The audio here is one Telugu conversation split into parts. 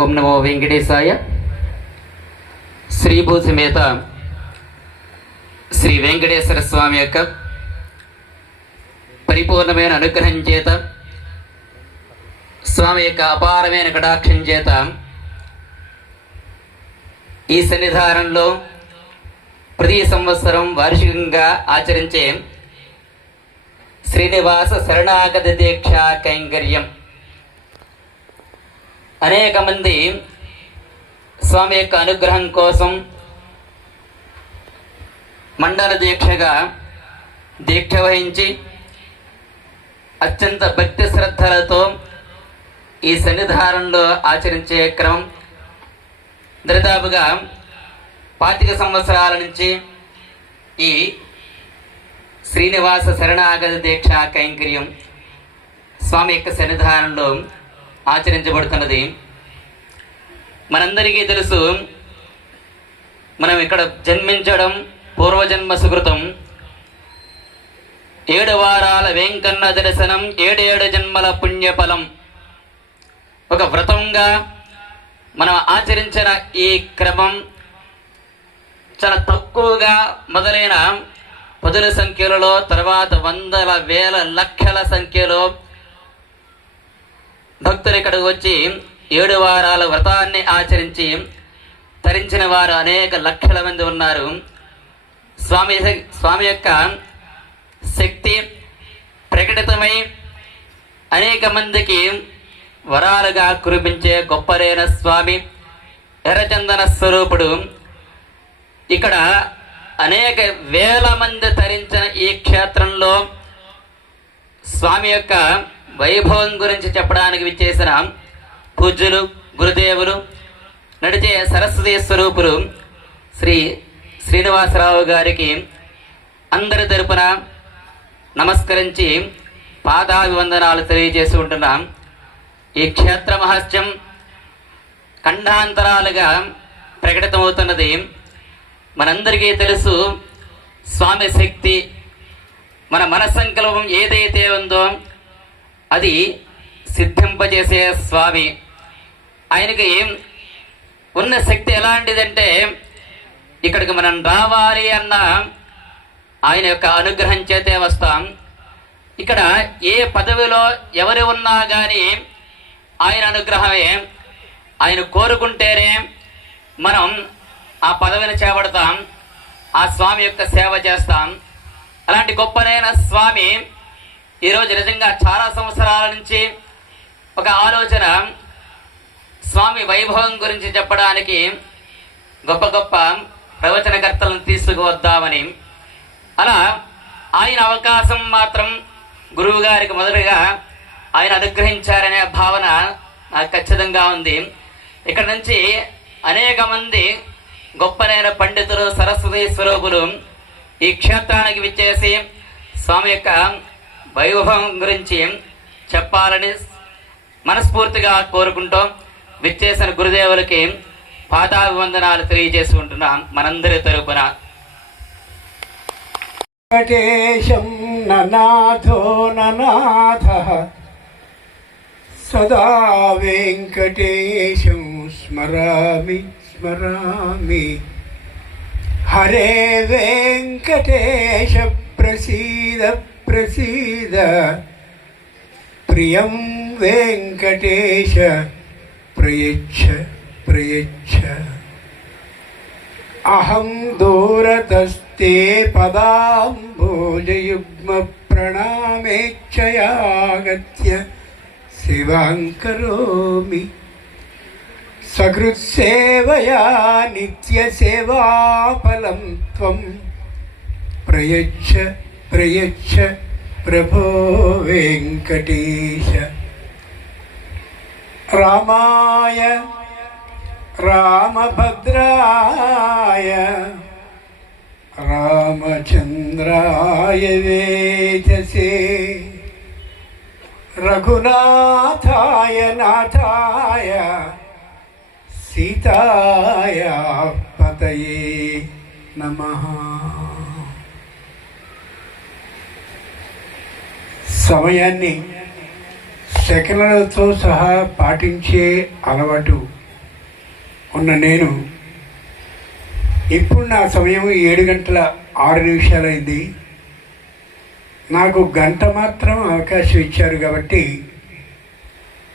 ఓం నమో వెంకటేశాయ. శ్రీభూ సమేత శ్రీ వెంకటేశ్వర స్వామి యొక్క పరిపూర్ణమైన అనుగ్రహం చేత స్వామి యొక్క అపారమైన కటాక్షం చేత ఈ సన్నిధానంలో ప్రతి సంవత్సరం వార్షికంగా ఆచరించే శ్రీనివాస శరణాగత దీక్ష కైంకర్యం. అనేక మంది స్వామి యొక్క అనుగ్రహం కోసం మండల దీక్షగా దీక్ష వహించి అత్యంత భక్తి శ్రద్ధలతో ఈ సన్నిధానంలో ఆచరించే క్రమం దరిదాపుగా పాతిక సంవత్సరాల నుంచి ఈ శ్రీనివాస శరణాగత దీక్ష కైంకర్యం స్వామి యొక్క సన్నిధానంలో ఆచరించబడుతున్నది. మనందరికీ తెలుసు మనం ఇక్కడ జన్మించడం పూర్వజన్మ సుకృతం. ఏడు వారాల వెంకన్న దర్శనం ఏడేడు జన్మల పుణ్యఫలం. ఒక వ్రతంగా మనం ఆచరించిన ఈ క్రమం చాలా తక్కువగా మొదలైన పదుల సంఖ్యలలో తర్వాత వందల వేల లక్షల సంఖ్యలో భక్తులు ఇక్కడికి వచ్చి ఏడు వారాల వ్రతాన్ని ఆచరించి తరించిన వారు అనేక లక్షల మంది ఉన్నారు. స్వామి స్వామి యొక్క శక్తి ప్రకటితమై అనేక మందికి వరాలుగా కురిపించే గొప్పరైన స్వామి ఎర్రచందన స్వరూపుడు. ఇక్కడ అనేక వేల మంది తరించిన ఈ క్షేత్రంలో స్వామి యొక్క వైభవం గురించి చెప్పడానికి విచ్చేసిన పూజ్యులు గురుదేవులు నడిచే సరస్వతి స్వరూపులు శ్రీ శ్రీనివాసరావు గారికి అందరి తరపున నమస్కరించి పాదాభివందనాలు తెలియజేసుకుంటున్నాం ఈ క్షేత్ర మహత్యం ఖండాంతరాలుగా ప్రకటితమవుతున్నది. మనందరికీ తెలుసు స్వామి శక్తి. మన మనసంకల్పం ఏదైతే ఉందో అది సిద్ధింపజేసే స్వామి. ఆయనకి ఉన్న శక్తి ఎలాంటిదంటే ఇక్కడికి మనం రావాలి అన్న ఆయన యొక్క అనుగ్రహం చేతే వస్తాం. ఇక్కడ ఏ పదవిలో ఎవరు ఉన్నా కానీ ఆయన అనుగ్రహమే. ఆయన కోరుకుంటేనే మనం ఆ పదవిని చేపడతాం ఆ స్వామి యొక్క సేవ చేస్తాం. అలాంటి గొప్పనైన స్వామి ఈరోజు నిజంగా చాలా సంవత్సరాల నుంచి ఒక ఆలోచన స్వామి వైభవం గురించి చెప్పడానికి గొప్ప గొప్ప ప్రవచనకర్తలను తీసుకువద్దామని. అలా ఆయన అవకాశం మాత్రం గురువు గారికి మొదటగా ఆయన అనుగ్రహించారనే భావన నాకు ఖచ్చితంగా ఉంది. ఇక్కడ నుంచి అనేక మంది గొప్పనైన పండితులు సరస్వతి స్వరూపులు ఈ క్షేత్రానికి విచ్చేసి స్వామి యొక్క వైభవం గురించి చెప్పాలని మనస్ఫూర్తిగా కోరుకుంటూ విచ్చేసిన గురుదేవులకి పాదాభివందనాలు తెలియజేసుకుంటున్నాం మనందరి తరపున. వెంకటేశం ననాథో ననాథ సదా వెంకటేశం స్మరామి స్మరామి. హరే వెంకటేశ ప్రసీద ప్రసీద ప్రియం వెంకటేశ ప్రయచ్ఛ ప్రయచ్ఛ అహం దూరతస్తే పదాంబోజయుగ్మ ప్రణామేచ్ఛయాగత్య శివాం కరోమి సకృత్సేవయా నిత్యసేవాఫలం త్వం ప్రయచ్ఛ ప్రయచ్చ ప్రభో వెంకటేశ రామాయ రామభద్రాయ రామచంద్రాయ వేజసే రఘునాథాయ నాథాయ సీతాయ పతయే నమః సమయాన్ని సెకండ్లతో సహా పాటించే అలవాటు ఉన్న నేను ఇప్పుడు నా సమయం ఏడు గంటల ఆరు నిమిషాలైంది నాకు గంట మాత్రం అవకాశం ఇచ్చారు కాబట్టి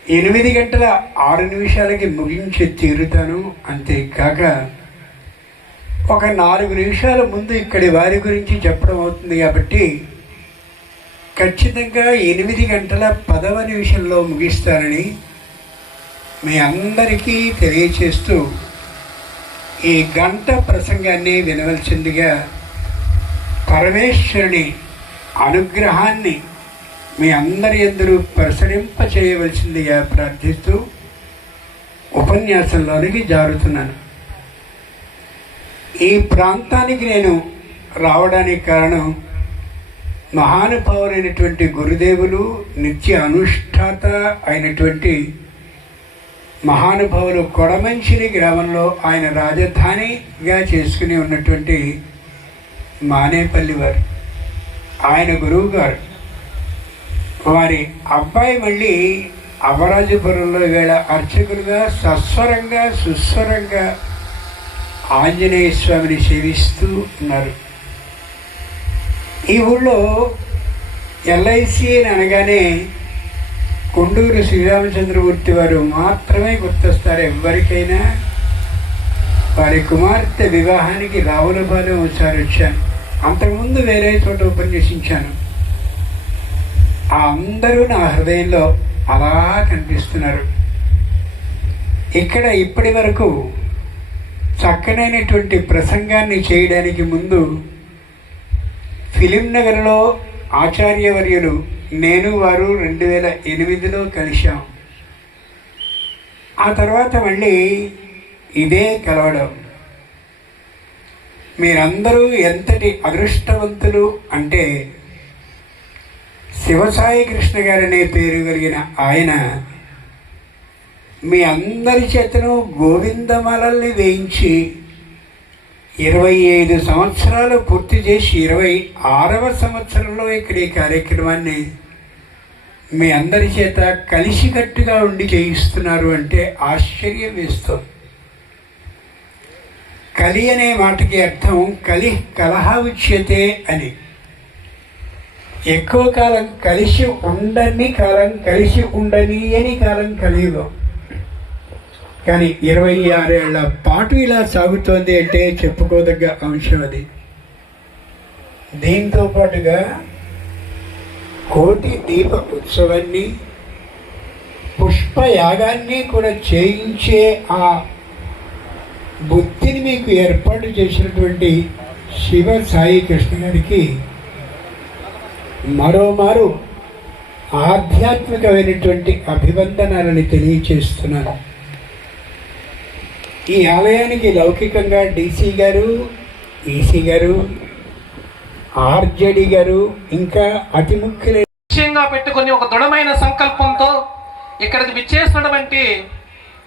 ఎనిమిది గంటల ఆరు నిమిషాలకి ముగించి తీరుతాను. అంతేకాక ఒక నాలుగు నిమిషాల ముందు ఇక్కడి వారి గురించి చెప్పడం అవుతుంది కాబట్టి ఖచ్చితంగా ఎనిమిది గంటల పదవ నిమిషంలో ముగిస్తారని మీ అందరికీ తెలియచేస్తూ ఈ గంట ప్రసంగాన్ని వినవలసిందిగా పరమేశ్వరుని అనుగ్రహాన్ని మీ అందరి ఎందరూ ప్రసరింప చేయవలసిందిగా ప్రార్థిస్తూ ఉపన్యాసంలోనికి జారుతున్నాను. ఈ ప్రాంతానికి నేను రావడానికి కారణం మహానుభావులైనటువంటి గురుదేవులు నిత్య అనుష్ఠాత అయినటువంటి మహానుభావులు కొడమంచిని గ్రామంలో ఆయన రాజధానిగా చేసుకుని ఉన్నటువంటి మానేపల్లి వారు. ఆయన గురువు గారు. వారి అబ్బాయి మళ్ళీ అపరాజపురంలో వేళ అర్చకులుగా సస్వరంగా సుస్వరంగా ఆంజనేయ స్వామిని సేవిస్తూ ఉన్నారు. ఈ ఊళ్ళో ఎల్ఐసి అని అనగానే కొండూరు శ్రీరామచంద్రమూర్తి వారు మాత్రమే గుర్తొస్తారు ఎవరికైనా వారి కుమార్తె వివాహానికి రావులపాలెం ఒకసారి వచ్చాను. అంతకుముందు వేరే చోట ఉపన్యసించాను. ఆ అందరూ నా హృదయంలో అలా కనిపిస్తున్నారు. ఇక్కడ ఇప్పటి వరకు చక్కనైనటువంటి ప్రసంగాన్ని చేయడానికి ముందు ఫిలిం నగర్లో ఆచార్యవర్యులు నేను వారు రెండు వేల ఎనిమిదిలో కలిశాం. ఆ తర్వాత మళ్ళీ ఇదే కలవడం. మీరందరూ ఎంతటి అదృష్టవంతులు అంటే శివసాయి కృష్ణ గారనే పేరు కలిగిన ఆయన మీ అందరి చేతను గోవిందమాలల్ని వేయించి ఇరవై ఐదు సంవత్సరాలు పూర్తి చేసి ఇరవై ఆరవ సంవత్సరంలో ఇక్కడ ఈ కార్యక్రమాన్ని మీ అందరి చేత కలిసికట్టుగా ఉండి చేయిస్తున్నారు అంటే ఆశ్చర్యం వేస్తుంది. కలి అనే మాటకి అర్థం కలి కలహ ఉచ్యతే అని. ఎక్కువ కాలం కలిసి ఉండని కాలం కలిసి ఉండని అని కాలం కలియుగం. కానీ ఇరవై ఆరేళ్ళ పాటు ఇలా సాగుతోంది అంటే చెప్పుకోదగ్గ అంశం అది. దీంతో పాటుగా కోటి దీప ఉత్సవాన్ని పుష్పయాగాన్ని కూడా చేయించే ఆ బుద్ధిని మీకు ఏర్పాటు చేసినటువంటి శివ సాయి కృష్ణ గారికి మరోమారు ఆధ్యాత్మికమైనటువంటి అభివందనాలని తెలియచేస్తున్నాను. ఈ ఆలయానికి లౌకికంగా డీసీ గారు ఈసీ గారు ఆర్జడి గారు ఇంకా అతి ముఖ్యులైన లక్ష్యంగా పెట్టుకుని ఒక దృఢమైన సంకల్పంతో ఇక్కడికి విచ్చేసినటువంటి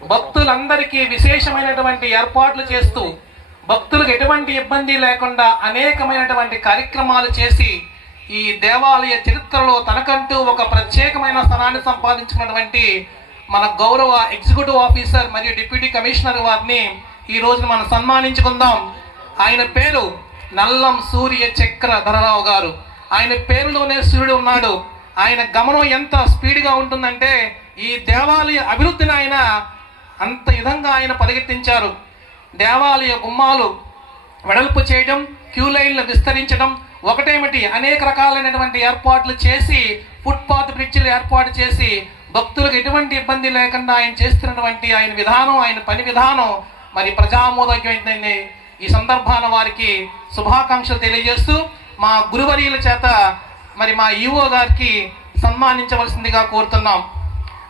భక్తులందరికీ విశేషమైనటువంటి ఏర్పాట్లు చేస్తూ భక్తులకు ఎటువంటి ఇబ్బంది లేకుండా అనేకమైనటువంటి కార్యక్రమాలు చేసి ఈ దేవాలయ చరిత్రలో తనకంటూ ఒక ప్రత్యేకమైన స్థానాన్ని సంపాదించుకున్నటువంటి మన గౌరవ ఎగ్జిక్యూటివ్ ఆఫీసర్ మరియు డిప్యూటీ కమిషనర్ వారిని ఈ రోజున మనం సన్మానించుకుందాం. ఆయన పేరు నల్లం సూర్య చక్ర ధరరావు గారు. ఆయన పేరులోనే సూర్యుడు ఉన్నాడు. ఆయన గమనం ఎంత స్పీడ్గా ఉంటుందంటే ఈ దేవాలయ అభివృద్ధిని ఆయన అంత విధంగా ఆయన పరిగెత్తించారు. దేవాలయ గుమ్మాలు వెడల్పు చేయడం క్యూ లైన్లు విస్తరించడం ఒకటేమిటి? అనేక రకాలైనటువంటి ఏర్పాట్లు చేసి ఫుట్పాత్ బ్రిడ్జిలు ఏర్పాటు చేసి భక్తులకు ఎటువంటి ఇబ్బంది లేకుండా ఆయన చేస్తున్నటువంటి ఆయన విధానం ఆయన పని విధానం మరి ప్రజామోదకమైంది ఈ సందర్భాన వారికి శుభాకాంక్షలు తెలియజేస్తూ మా గురువర్యుల చేత మరి మా ఈవో గారికి సన్మానించవలసిందిగా కోరుతున్నాం.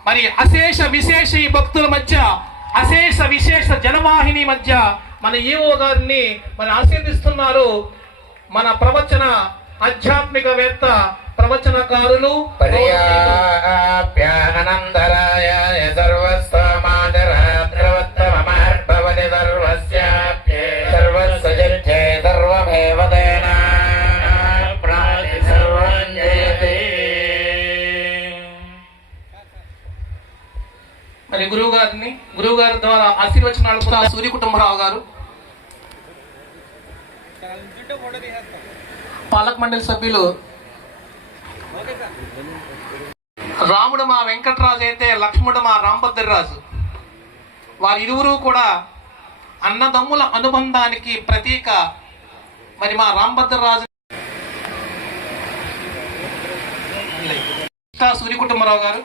మరి అశేష విశేష ఈ భక్తుల మధ్య అశేష విశేష జనవాహిని మధ్య మన ఈవో గారిని మన ఆశీర్దిస్తున్నారు మన ప్రవచన ఆధ్యాత్మికవేత్త ప్రవచనకారులు మరి గురువు గారిని గురువు గారి ద్వారా ఆశీర్వచనాలు కూడా సూర్య కుటుంబరావు గారు. పాలక మండలి సభ్యులు రాముడు మా వెంకటరాజు అయితే లక్ష్మణుడు మా రాంభద్రరాజు వారి ఇరువురు కూడా అన్నదమ్ముల అనుబంధానికి ప్రతీక. మరి మా రాంభద్రరాజు సూర్య కుటుంబరావు గారు.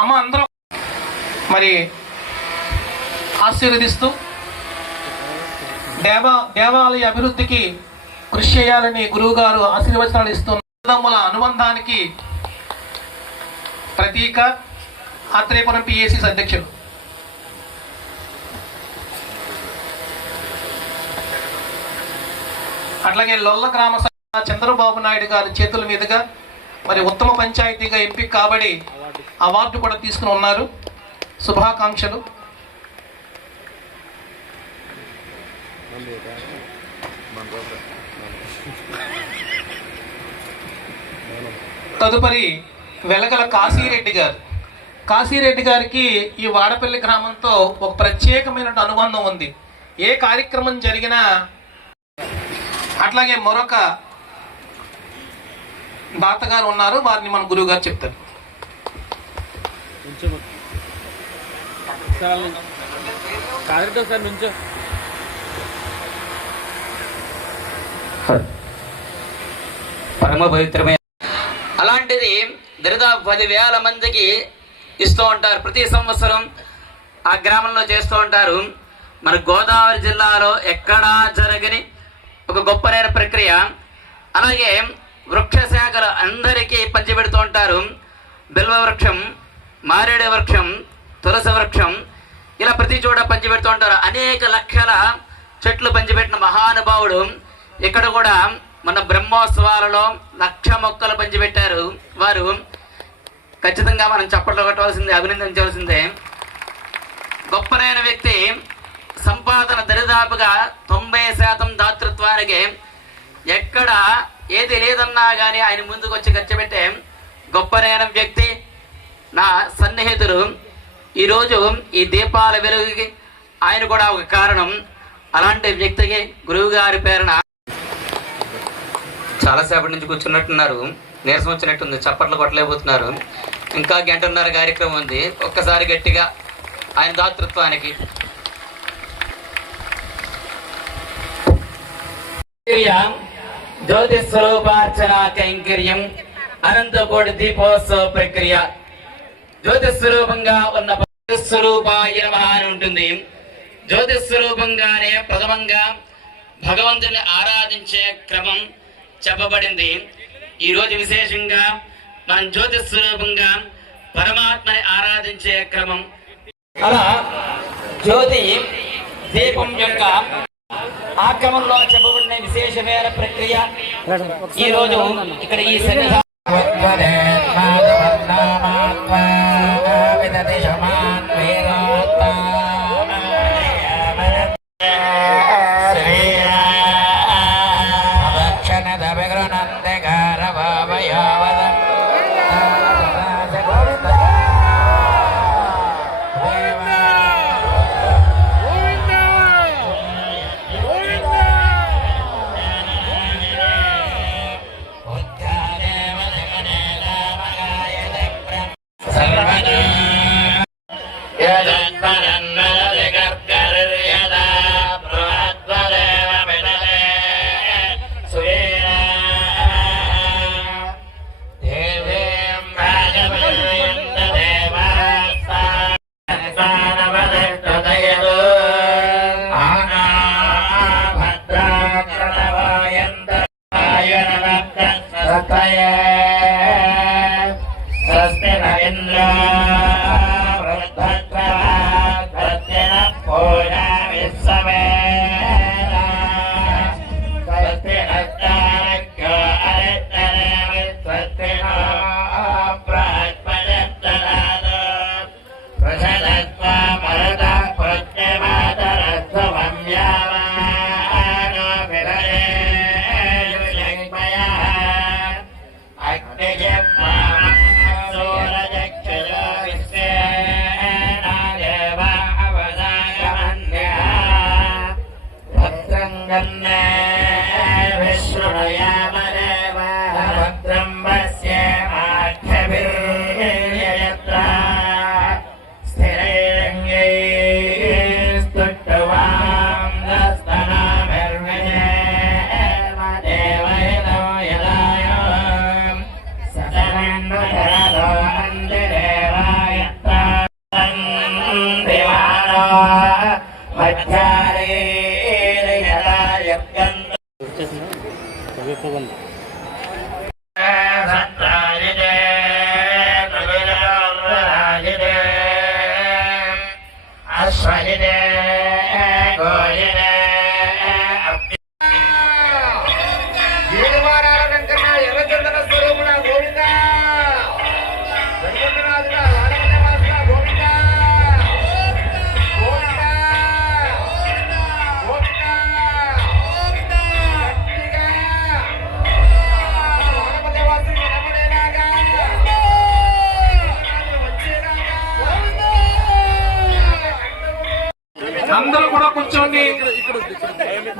అమ్మ అందరం మరి ఆశీర్వదిస్తూ దేవ దేవాలయ అభివృద్ధికి కృషి చేయాలని గురువు గారు ఆశీర్వచనాలు ఇస్తున్న అనుబంధానికి ప్రతీక ఆత్రేయపురం పిఎస్సి అధ్యక్షులు. అట్లాగే లొల్ల గ్రామ చంద్రబాబు నాయుడు గారి చేతుల మీదుగా మరి ఉత్తమ పంచాయతీగా ఎంపిక కాబడి అవార్డు కూడా తీసుకుని ఉన్నారు. శుభాకాంక్షలు. తదుపరి వెలగల కాశీరెడ్డి గారు. కాశీరెడ్డి గారికి ఈ వాడపల్లి గ్రామంతో ఒక ప్రత్యేకమైన అనుబంధం ఉంది. ఏ కార్యక్రమం జరిగినా అట్లాగే మరొక దాతగారు ఉన్నారు. వారిని మన గురువు గారు చెప్తారు సార్ నుంచో. పరమ పవిత్రమైన అలాంటిది దరిదాపు పదివేల మందికి ఇస్తూ ఉంటారు. ప్రతి సంవత్సరం ఆ గ్రామంలో చేస్తూ ఉంటారు. మన గోదావరి జిల్లాలో ఎక్కడా జరగని ఒక గొప్పనైన ప్రక్రియ. అలాగే వృక్ష శాఖలు అందరికీ పంచిపెడుతూ ఉంటారు. బిల్వ వృక్షం మారేడు వృక్షం తులసి వృక్షం ఇలా ప్రతి చోట పంచిపెడుతూ ఉంటారు. అనేక లక్షల చెట్లు పంచిపెట్టిన మహానుభావుడు ఇక్కడ కూడా మన బ్రహ్మోత్సవాలలో లక్ష మొక్కలు పంచిపెట్టారు వారు. ఖచ్చితంగా మనం చప్పట్లు కొట్టవలసిందే అభినందించవలసిందే. గొప్పనైన వ్యక్తి సంపాదన దరిదాపుగా తొంభై శాతం దాతృత్వానికి ఎక్కడ ఏది లేదన్నా కానీ ఆయన ముందుకు వచ్చి ఖర్చు పెట్టే గొప్పనైన వ్యక్తి నా సన్నిహితులు ఈరోజు ఈ దీపాల వెలుగుకి ఆయన కూడా ఒక కారణం. అలాంటి వ్యక్తికి గురువు గారి పేరున చాలాసేపటి నుంచి కూర్చున్నట్టున్నారు. నీరసం వచ్చినట్టుంది. చప్పట్లు కొట్టలేకపోతున్నారు. ఇంకా గంటన్నర కార్యక్రమం ఉంది. ఒక్కసారి గట్టిగా ఆయన దాతృత్వానికి. జ్యోతి స్వరూపార్చన కైంకర్యం అనంతకోటి దీపోత్సవ ప్రక్రియ. జ్యోతి స్వరూపంగా ఉన్న జ్యోతి స్వరూపాయ నమః అని ఉంటుంది. జ్యోతి స్వరూపంగానే ప్రథమంగా భగవంతుని ఆరాధించే క్రమం చెప్పబడింది. ఈ రోజు విశేషంగా మనం జ్యోతి స్వరూపంగా పరమాత్మని ఆరాధించే క్రమం. అలా జ్యోతి దీపం యొక్క ఆ క్రమంలో చెప్పబడిన విశేషమైన ప్రక్రియ. ఈ రోజు ఇక్కడ ఈ సన్నిధి स्वस्ति न इन्द्र Yeah.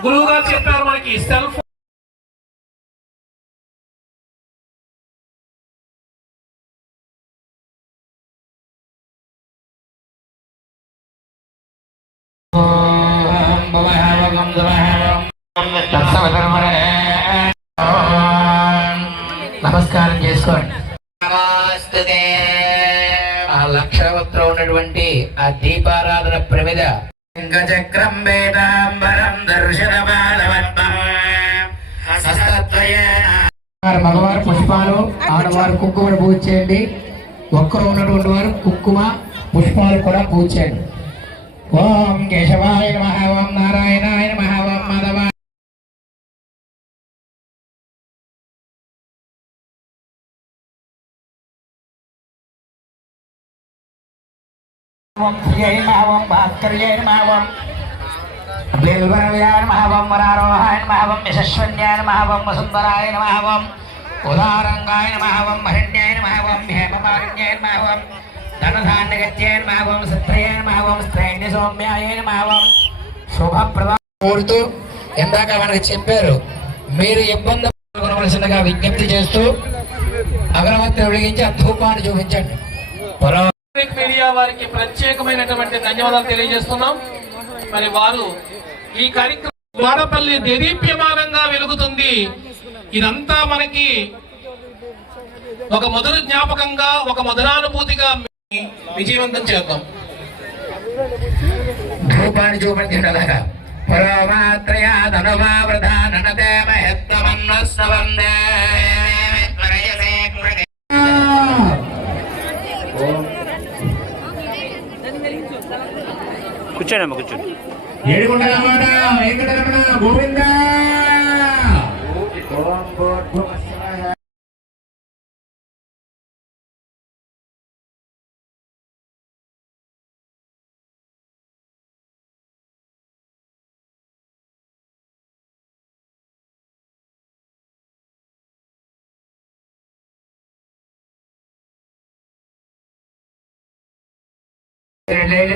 గురువు గారు చెప్పారు మనకి సెల్ఫ్ నమస్కారం చేసుకోండి. ఆ లక్షణవత్లో ఉన్నటువంటి ఆ దీపారాధన ప్రమిద లింగచక్రం వేదాంబరం దర్శన మగవారు పుష్పాలు ఆడవారు కుంకుమను పూజ చేయండి. ఒక్కరు ఉన్నటువంటి వారు కుంకుమ పుష్పాలు కూడా పూజ చేయండి. ఓం కేశవాయ మహావం ఓం నారాయణాయ మహావం ఓం మాధవ ఓం శ్రీయై నమ ఓం భాస్కర్యై నమ ఓం బిల్వరవ్యాయ నమ ఓం వరారోహాయ నమ ఓం యశస్వన్యాయ నమ ఓం వసుందరాయ నమ మావం ఉదారంగాయ మావం ఓం మహిణ్యాయ నమ ఓం ధనధాన్యగత్యాయ సత్రయాయ స్త్రైణ్య సౌమ్యాయ నమ శుభప్రదా కోరుతూ ఇందాక మనకి చెప్పారు. మీరు ఇబ్బంది కొనవలసిందిగా విజ్ఞప్తి చేస్తూ అగరవత్తి వెలిగించి ఆ ధూపాన్ని చూపించండి. పొలం మీడియా వారికి ప్రత్యేకమైనటువంటి ధన్యవాదాలు తెలియజేస్తున్నాం. మరి వారు ఈ కార్యక్రమం వాడపల్లి దేదీప్యమానంగా వెలుగుతుంది. ఇదంతా మనకి ఒక మధుర జ్ఞాపకంగా ఒక మధురానుభూతిగా విజయవంతం చేద్దాం. ధూపాన్ని చూపించగలగా పురోమాత్రయా కూర్చోండి అమ్మ కూర్చోండి. గోవింద.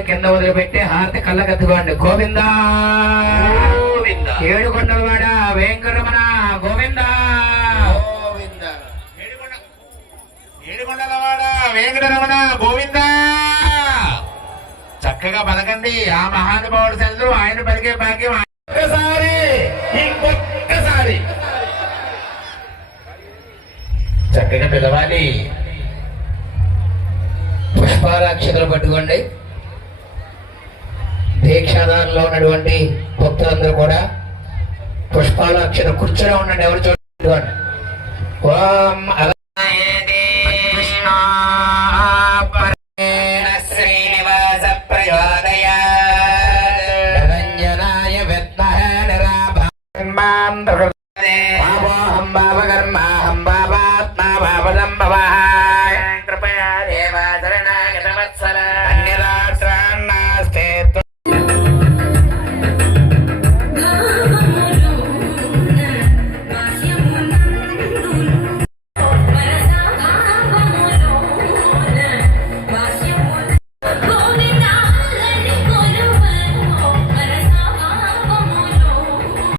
కింద వదిలిపెట్టి హారతి కళ్ళకద్దుకోండి గోవింద. ఏడు కొండలవాడ వెంకటరమణ గోవింద. ఏడుకొండలవాడ వెంకటరమణ గోవింద. చక్కగా పలకండి. ఆ మహానుభావుడు సెల్లు ఆయన పలికే భాగ్యం ఒక్కసారి ఇంకొక్కసారి. చక్కగా పిలవాలి. పుష్పారాక్షతలు పట్టుకోండి. దీక్షాదారులో ఉన్నటువంటి భక్తులందరూ కూడా పుష్పాలాక్షత కూర్చొని ఉండండి ఎవరు చూడండి ఓం శ్రీనివాస